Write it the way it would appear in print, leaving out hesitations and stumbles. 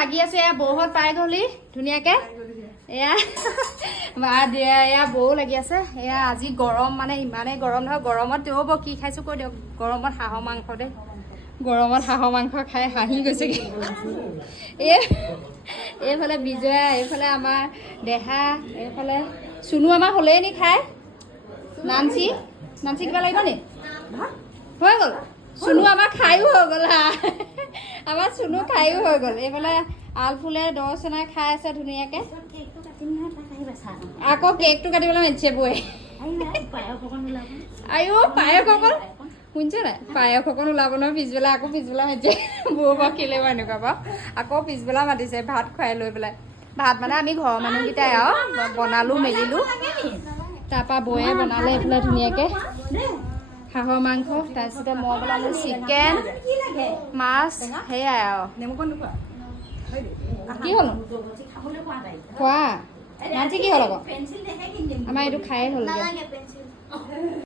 লাগি আছো এয়া বৌহত পাই গ'লি ধুনীয়াকে এয়া এয়া বৌ লাগি আছে এয়া আজি গৰম মানে ইমানেই গৰম নহয় গৰমত তেওঁ বৌ কি খাইছো কৈ দিয়ক গৰমত হাঁহৰ মাংস দেই গৰমত হাঁহৰ মাংস খাই হাঁহি গৈছেগে এইফালে বিজয়া এইফালে আমাৰ দেহা এইফালে চুনু আমাৰ হ'লেই নি খাই নাঞ্চি কিবা লাগিব নি হৈ গ'ল চুনু আমাৰ খায়ো হৈ গ'ল আমাৰ চুনু খায়ো হৈ গ'ল এইফালে আলফুলে দৰ্শনাই খাই আছে ধুনীয়াকে আকৌ কেকটো কাটিবলৈ মাতিছে বৌয়ে আইও পায়স অকল শুনিছে নাই পায়স অকণ ওলাব নহয় পিছবেলা আকৌ পিছবেলা মাতিছে বৌ বাৰু কেলে বাৰু এনেকুৱা বাৰু আকৌ পিছবেলা মাতিছে ভাত খুৱাই লৈ পেলাই ভাত মানে আমি ঘৰৰ মানুহকেইটাই আৰু বনালোঁ মেলিলোঁ তাৰপৰা বৌয়ে বনালে এইফালে ধুনীয়াকৈ হাঁহৰ মাংস তাৰপিছতে মই বনালোঁ চিকেন মাছ সেয়াই আৰু কি হ'ল খোৱা নাঞ্চি কি হ'ল আকৌ আমাৰ এইটো খায়ে হ'ল